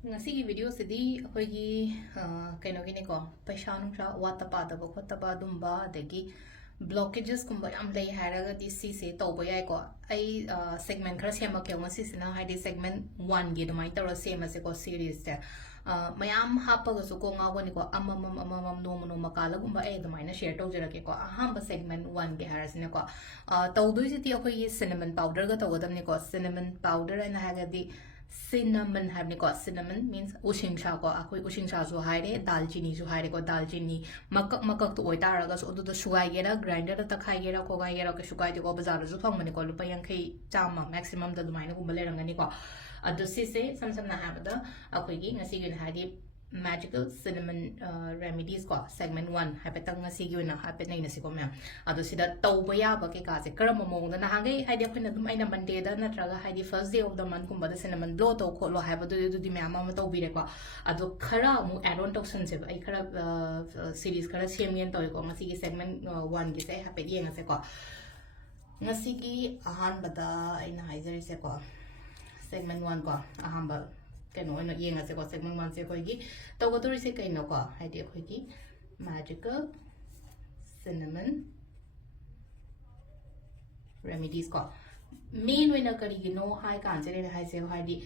ngasi video sidi akhoi kaino gini ko paisa nungsha wata pada ba khota ba dumba degi blockages kumba am lei haraga di si se to ba yai ko ai segment khara sema ke ngasi sina haidi segment 1 gi dumai tara sema se ko series ta mayam hapa ga su ko nga woni ko amam no makala gumba ai dumai na share to jira ke ko ahamba segment 1 ge harasina ko to du si ti akhoi cinnamon powder ga to gadam ni ko cinnamon powder na haga di cinnamon havni ko cinnamon means ushing sha ko akoi ushing sha so haire dalchini so haire ko dalchini makak to oita raga so do sugai gera grinder ta khai gera ko gai gera ko sugai ko bazar so phang mani ko lupa yang khai chama maximum da dumai na ko bale rangani ko adu si se sam na habada akoi gi ngasi gin hadi magical cinnamon remedies ko segment 1 hapetang ngasi gi na hapet nei na si ko mem adu sida tawba ya ba ke ka se karam mo na hangai hadi akhoi dum aina monday da na traga hadi first day of the month kumba da cinnamon blow to ko lo haba du di me ama to bi re ko adu khara mu add on toxin se ai khara series khara semien to ko ngasi gi segment 1 gi se hapet yeng se ko ngasi gi ahan bada aina haizari se ko segment 1 ko ahan ba kano ino yenga se ko segment 1 se ko gi to go to se kaino ko haidi ko gi magical cinnamon remedies ko main wena kari gi no hai kan jere hai se haidi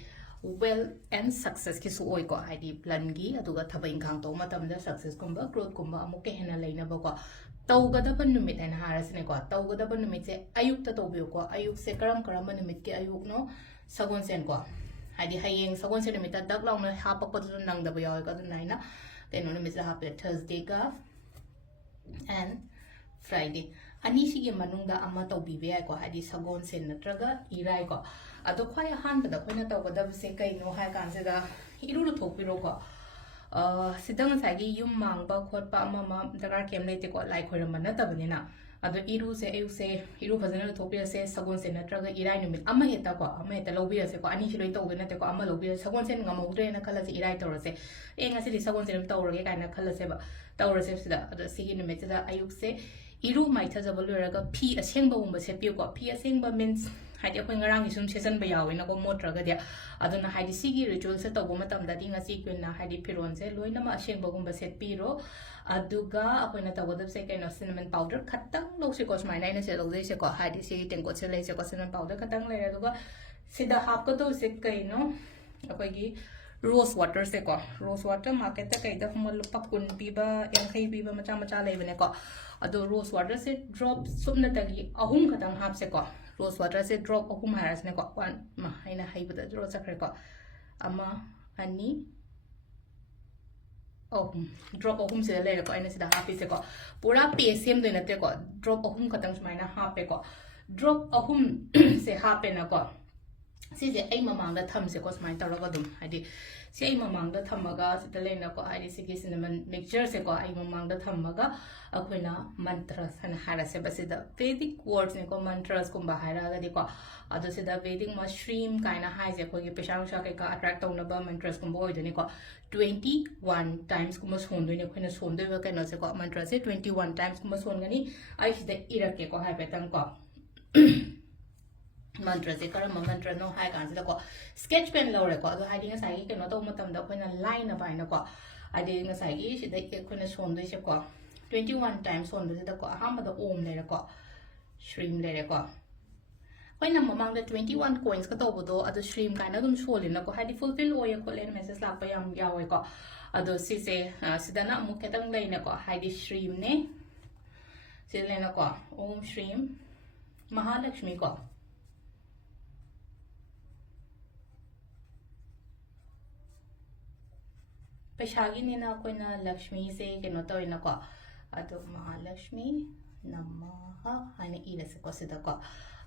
well and success ki su oi ko haidi plan gi aduga thaba ingkang to matam da success kumba growth kumba amuke hena leina ba ko tawgada ban numit en harasne ko tawgada ban numit se ayuk ta to bi ko ayuk se karam numit ki ayuk no sagon sen ko hadi hayeng sagon sen numit dak long na hapak pa dun nang da ba yoy ko dun naina keno numit sa hape thursday ka and friday ani sige manungda ama to bi be ko hadi sagon sen natraga irai ko ado khwai han ba da khoina to ga da se kai no ha kan se da iru lu thok pi ro ko sidang sagi yum mang ba khot pa ama dagar kem lei te ko lai khoram man na ta bani na ado iru se ayu se iru phazana thok pi se sagon sen natraga irai numit ama heta ko ama heta lo bi se ko ani chiloi to ga na te ko ama lo bi sagon sen ngam ogre na khala se irai to se e nga se di sagon sen to ro ge kai na khala se ba to ro se sida ado sigi numit da ayuk se iru mai tha jabal raga phi asengba umba se pi ko phi asengba means haidi akoi ngarang isum season ba yawe na ko motraga dia aduna haidi sigi ritual se to matam da dinga si kwin na haidi piron se loina ma asengba gumba set piro aduga akoi na tawada se kaino cinnamon powder khatang lo se ko smai na se lo se ko haidi si tenko se le se ko cinnamon powder khatang le aduga sida hap ko to se kaino akoi gi rose water se ko rose water market ta kai da mal pakun piba yang khai piba macha le bane ko ado rose water se drop sumna tagi ahum khatang hap se ko rose water se drop ahum haras ne ko one ma haina haibada drop sakre ko ama ani drop ahum se le ko aina sida happy se ko pura psm de na te ko drop ahum khatang smaina hape ko drop ahum se hape na ko si je ai mamang da tham se ko smai taraga dum hadi si ai mamang da thamaga sida le na ko hadi si ki cinnamon mixture se ko ai mamang da thamaga akoina mantras han hara se basida vedic words ne ko mantras kum bahara ga di ko ado sida vedic mushroom kaina hai je ko gi pesang sha ka attract tong na ba mantras kum boy de ne ko 21 times kum son do ne khoina son do ba ka na se ko mantras se 21 times kum son ga ni ai sida irake ko hai petang ko mantra se karam mantra no hai kan se ko sketch pen lo re ko ado hai dinga sai ke no to matam da khoina line na bai na ko adi nga sai gi sida ke khoina son do se ko 21 times on the ko ahamba da om le ko shrimp le ko khoina mamang da 21 coins ka to bodo ado shrimp kana dum shole na ko hadi fulfill oya ko le message la pa yam yawe ko ado si se sidana mu ketang le na ko hadi shrimp ne sile na ko om shrimp mahalakshmi ko Peisagi ni na ko na Lakshmi se ke no to ina ko ado Mahalakshmi namaha haina ila se ko sida ko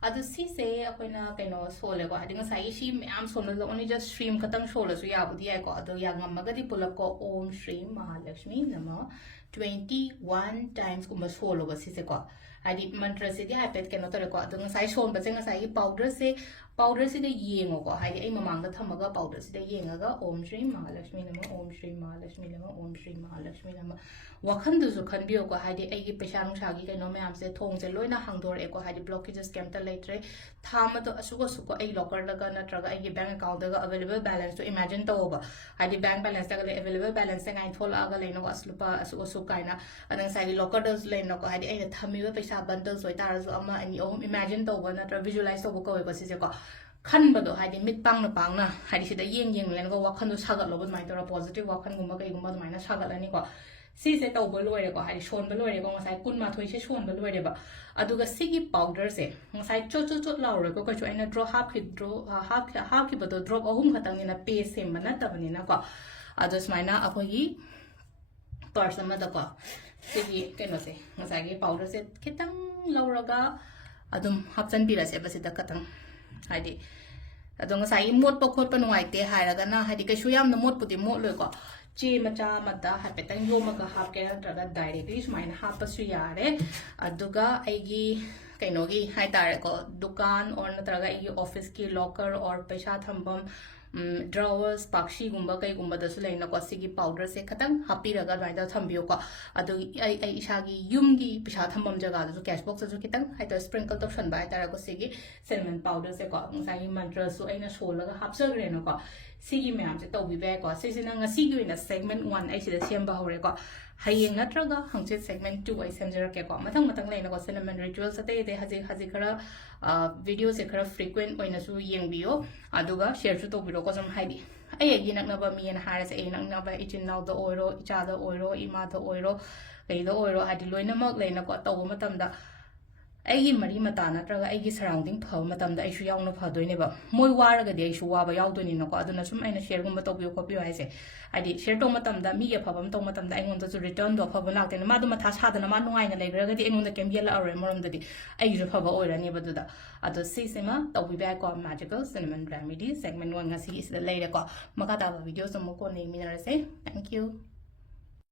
ado si se akoina kaino sole ko hadinga sai shi am sole lo only just stream katang sole so ya budi ai ko ado ya ngamaga di pulap ko om shrim Mahalakshmi namaha 21 times kuma sole ko si se ko hadi mantra se di hapet ke no to ko ado sai son ba se sai powder se powder สิได้ยิงก็ให้ไอ้มังก็ทำมาก็ powder สิได้ยิงก็โอม Shri Mahalakshmi Nama Om Shri Mahalakshmi Nama Om Shri Mahalakshmi Nama ว่าขันดูสุขันเบียวก็ให้ไอ้ไปชาลงชากีกันน้องแม่อำเสทงจะลอยน่าหังตัวเองก็ให้ blockages เกมตะเลยเตะทำมาตัวสุกไอ้ locker แล้วก็นั่นตระก็ไอ้ bank account ก็ available balance ตัว imagine ตัวบ่ให้ bank balance ก็เลย available balance ไงทอลก็เลยน้องก็สุกไก่นะอันนั้นใส่ locker เดินเลยน้องก็ให้ไอ้ทำมีว่าไปชาบันเดินสวยตาสุอามาอันนี้ imagine ตัวบ่นั่นตระ visualize ตัวก็ก็สิจะก็ขันบัดดูให้ดิมิดปังนะให้ดิสิได้ยิงแล้วก็ว่าขันดูชักกันลบมันหมายตัว positive ว่าขันกุมมาก็อีกกุมมาตัวหมายน่าชักกันแล้วนี่ก็ซีเซตเอาไปเลยก็ให้ชนไปเลยก็มาใส่กุนมาถอยเชื่อชนไปเลยเดี๋ยวแบบอะดูก็ซิกิ powder เสมาใส่จุดเราเลยก็ช่วยนะ draw half คิดบัดดู drop เอาหุ่มขัดตั้งนี่นะเปย์เซมมันนั่นแต่วันนี้นะก็อะดูสมัยนะอะพอยีperson มาตัวก็ซิกิกันว่าเสมาใส่กี่ powder เสคิดตั้งเราก็อะดูฮับจันบีละเสบัดสิตะกัตั้งให้ดิอะดูมาใส่หมดปกครองเป็นหน่วยเตะให้แล้วกันนะให้ดิก็ช่วยยามน้ำหมดปุติหมดเลยก็จีมาจ้ามาด่าให้ไปตั้งโยมก็ฮับแกนตระดับ directly สมัยนะฮับปัสสุยาเร่อะดูก็ไอ้กี่กันโนกี่ให้ตาเร่ก็ดุกานor นตระก็ไอ้ office กี่ locker or ไปชาทำบัมdrawers ปักชีกุมบะก็กุมบะดัสุเลยนะก็สิกิ powder เสขัดตั้งฮับปีระก็ได้แต่ทำบิวก็อะดูไอ้ชากียุ่มกี่ไปชาทำบัมจักรดู cash box จะคิดตั้งให้ตัว sprinkle ตัวฉันไปแต่ละก็สิกิ cinnamon powder เสก็ใส่มันจะสุไอ้น่ะโชว์แล้วก็ฮับเสื้อเลยนะก็สิกิแม่จะตัววิเวก็สิสินะงั้นสิกินะ segment 1ไอ้สิจะเชื่อมบ่าวเลยก็ให้ยังนัดระก็หังเจ็ด segment 2ไอ้เซมจะรักแกก็มาทั้งเลยนะก็ cinnamon ritual สเตย์เดฮัจิคราvideo เสกรา frequent ไว้นะสู้ยังบิวอะดูก็ share จุดตัวบิวก็จะให้ดิไอ้ยังนักนับมีนหาเสไอ้นักนับไอ้จินเอาตัวโอโรอิจาตัวโอโรอิมาตัวโอโรไอ้ตัวโอโรให้ดิลอยน้ำมักเลยนะก็ตัวมาตั้มดาไอ้ยี่มารีมาตานะตระก็ไอ้ยี่ surrounding เผามาตั้มดาไอ้ช่วยเอาหนูเผาด้วยเนี่ยแบบมวยว่าก็เดี๋ยวไอ้ช่วยว่าไปเอาตัวนี้นะก็อันนั้นสมัยนั้น share กุมมาตัวบิวก็บิวไอ้เสไอ้ดิ share ตรงมาตั้มดามีเยอะเผามันตรงมาตั้มดาไอ้เงินตัวจะ return ตัวเผาบนหลักแต่นะมาดูมาท้าชาแต่นะมาหน่วยนั่นเลยก็ที่ไอ้เงินตัวเกมเยอะละอะไรมาลำตัวดิไอ้ยี่จะเผาบ่อยแล้วเนี่ยบัดดูดาอันตัวซีเซมาตัววิเวกก็ magical cinnamon remedy segment 1ก็ซีสเลยแล้วก็มาก็ตามวิดีโอสมมุติคนนี้มีอะไรเส thank you